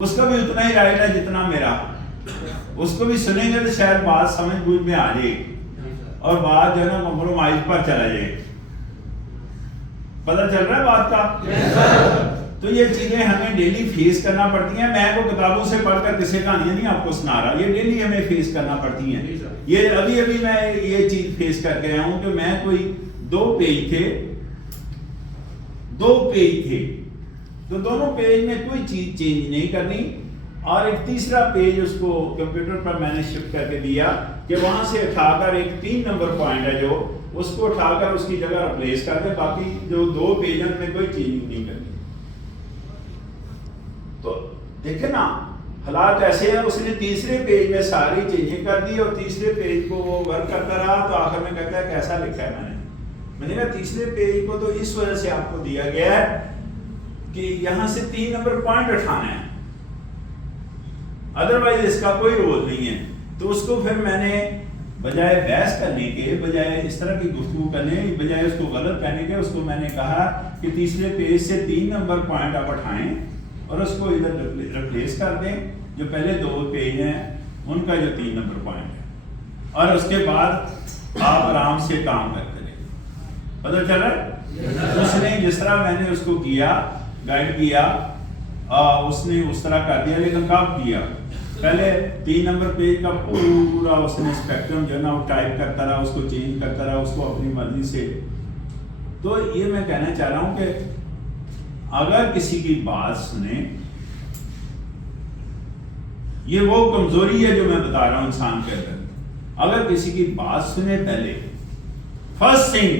اس کا بھی اتنا ہی رائٹ ہے جتنا میرا. اس کو بھی سنیں گے تو شاید بات سمجھ بوجھ میں آ جائے اور بات جو ہے نا کمپرومائز پر چلا جائے. پتہ چل رہا ہے بات کا؟ تو یہ چیزیں ہمیں ڈیلی فیس کرنا پڑتی ہیں. میں کو کتابوں سے پڑھ کر کسی کہانیاں نہیں آپ کو سنا رہا, یہ ڈیلی ہمیں فیس کرنا پڑتی ہیں. یہ ابھی میں یہ چیز فیس کر کے آیا ہوں کہ میں کوئی 2 پیج تھے تو دونوں پیج میں کوئی چیز چینج نہیں کرنی, اور ایک تیسرا پیج اس کو کمپیوٹر پر میں نے شفٹ کر کے دیا کہ وہاں سے اٹھا کر ایک 3 نمبر پوائنٹ ہے جو اس کو اٹھا کر اس کی جگہ ریپلیس کر دے, باقی جو 2 پیج ہیں ان میں کوئی چینج نہیں کرنی. تو دیکھیں نا حالات ایسے ہیں. اس نے تیسرے پیج میں ساری چینجنگ کر دی اور تیسرے پیج کو وہ ورک کرتا رہا تو آخر میں کہتا ہے کیسا لکھا ہے میں نے کہا تیسرے پیج کو تو اس وجہ سے آپ کو دیا گیا ہے کہ یہاں سے 3 نمبر پوائنٹ اٹھانا ہے, ادروائز اس کا کوئی رول نہیں ہے. تو اس کو پھر میں نے بجائے بحث کرنے کے, بجائے اس طرح کی گفتگو کرنے, بجائے اس کو غلط کہنے کے, اس کو میں نے کہا کہ تیسرے پیج سے 3 نمبر پوائنٹ آپ اٹھائیں اور اس کو ادھر ریپلیس کر دیں جو پہلے 2 پیج ہیں ان کا جو 3 نمبر پوائنٹ ہے, اور اس کے بعد آپ آرام سے کام کرتے رہیں. پتہ چل رہا ہے؟ اس نے جس طرح میں نے اس کو کیا, گائیڈ کیا, اس نے اس طرح کر دیا. لیکن کب کیا؟ پہلے 3 نمبر پیج کا پورا اس نے اسپیکٹرم جو ہے نا وہ ٹائپ کرتا رہا, اس کو چینج کرتا رہا, اس کو اپنی مرضی سے. تو یہ میں کہنا چاہ رہا ہوں کہ اگر کسی کی بات سنیں, یہ وہ کمزوری ہے جو میں بتا رہا ہوں انسان کے اندر. اگر کسی کی بات سنیں پہلے فرسٹ تھنگ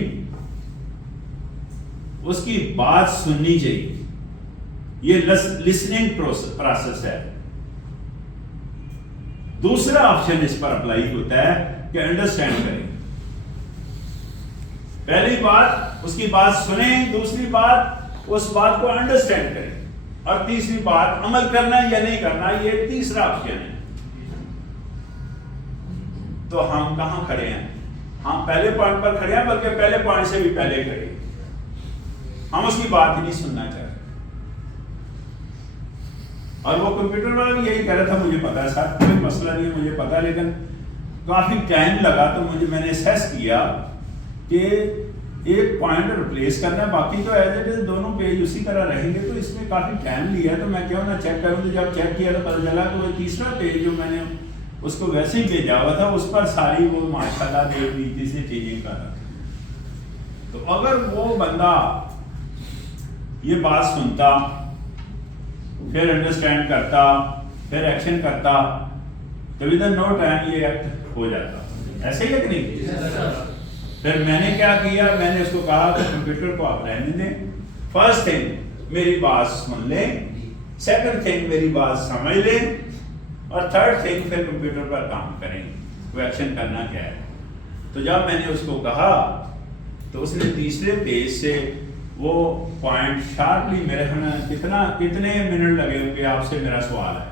اس کی بات سننی چاہیے. یہ لسننگ پروسیس ہے. دوسرا آپشن اس پر اپلائی ہوتا ہے کہ انڈرسٹینڈ کریں. پہلی بات اس کی بات سنیں, دوسری بات اس بات کو انڈرسٹینڈ کریں, اور تیسری بات عمل کرنا یا نہیں کرنا, یہ تیسرا آپشن ہے. تو ہم کہاں کھڑے ہیں؟ ہم پہلے پوائنٹ پر کھڑے ہیں, بلکہ پہلے پوائنٹ سے بھی پہلے کھڑے ہیں. ہم اس کی بات ہی نہیں سننا چاہتے. اور وہ کمپیوٹر والا بھی یہی کہہ رہا تھا, مجھے پتا ہے سر, کوئی مسئلہ نہیں ہے, مجھے پتا, لیکن کافی ٹائم لگا. تو میں نے اسیس کیا کہ ایک پوائنٹ ریپلیس کرنا ہے, باقی تو ایز اٹ از دونوں پیج اسی طرح رہیں گے. تو اس میں کافی ٹائم لیا, تو میں کیوں نہ چیک کروں. تو جب چیک کیا تو پتا چلا کہ وہ تیسرا پیج جو میں نے اس کو ویسے ہی بھیجا ہوا تھا, اس پر ساری وہ ماشاءاللہ دیکھ لیجیے سے چینجنگ کر رہا. تو اگر وہ بندہ یہ بات سنتا, پھر انڈرسٹینڈ کرتا, پھر ایکشن کرتا, تو ودن نو ٹائم یہ ایکٹ ہو جاتا. ایسے ہی ہے کہ نہیں؟ پھر میں نے کیا کیا, میں نے اس کو کہا کہ کمپیوٹر کو آپ رہنے دیں. فرسٹ تھنگ میری بات سن لیں, سیکنڈ تھنگ میری بات سمجھ لیں, اور تھرڈ تھنگ پھر کمپیوٹر پر کام کریں. وہ ایکشن کرنا کیا ہے. تو جب میں نے اس کو کہا تو اس نے تیسرے پیج سے وہ پوائنٹ شارپلی میرے کتنے منٹ لگے ہوں گے آپ سے میرا سوال ہے,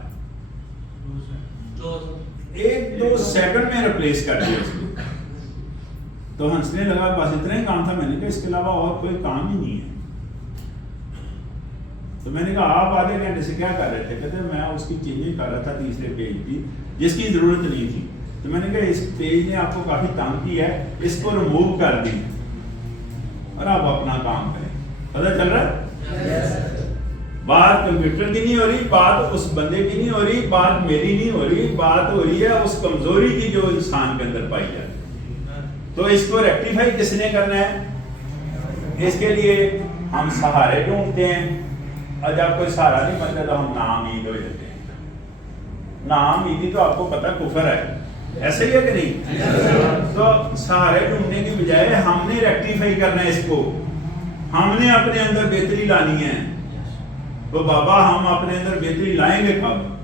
1-2 سیکنڈ میں ریپلیس کر دیا اس کو. تو ہنسنے لگا, بس اتنا ہی کام تھا. میں نے کہا اس کے علاوہ اور کوئی کام ہی نہیں ہے. تو میں نے کہا آپ آدھے گھنٹے سے کیا کر رہے تھے؟ کہتے میں اس کی چینجنگ کر رہا تھا تیسرے پیج کی, جس کی ضرورت نہیں تھی. تو میں نے کہا اس پیج نے آپ کو کافی تنگ کیا ہے, اس کو ریموو کر دیں اور آپ اپنا کام کریں. پتہ چل رہا ہے؟ بات کمپیوٹر کی نہیں ہو رہی, بات اس بندے کی نہیں ہو رہی, بات میری نہیں ہو رہی, بات ہو رہی ہے اس کمزوری کی جو انسان کے اندر پائی جاتی ہے. تو اس کو ریکٹیفائی کس نے کرنا ہے؟ اس کے لیے ہم سہارے ڈھونڈتے ہیں, اور جب کوئی سہارا نہیں ملتا تو ہم ناامید ہو جاتے ہیں. ناامیدی تو آپ کو پتہ کفر ہے, ایسے ہی ہے کہ نہیں؟ تو سہارے ڈھونڈنے کی بجائے ہم نے ریکٹیفائی کرنا ہے اس کو, ہم نے اپنے اندر بہتری لانی ہے. تو بابا ہم اپنے اندر بہتری لائیں گے کب؟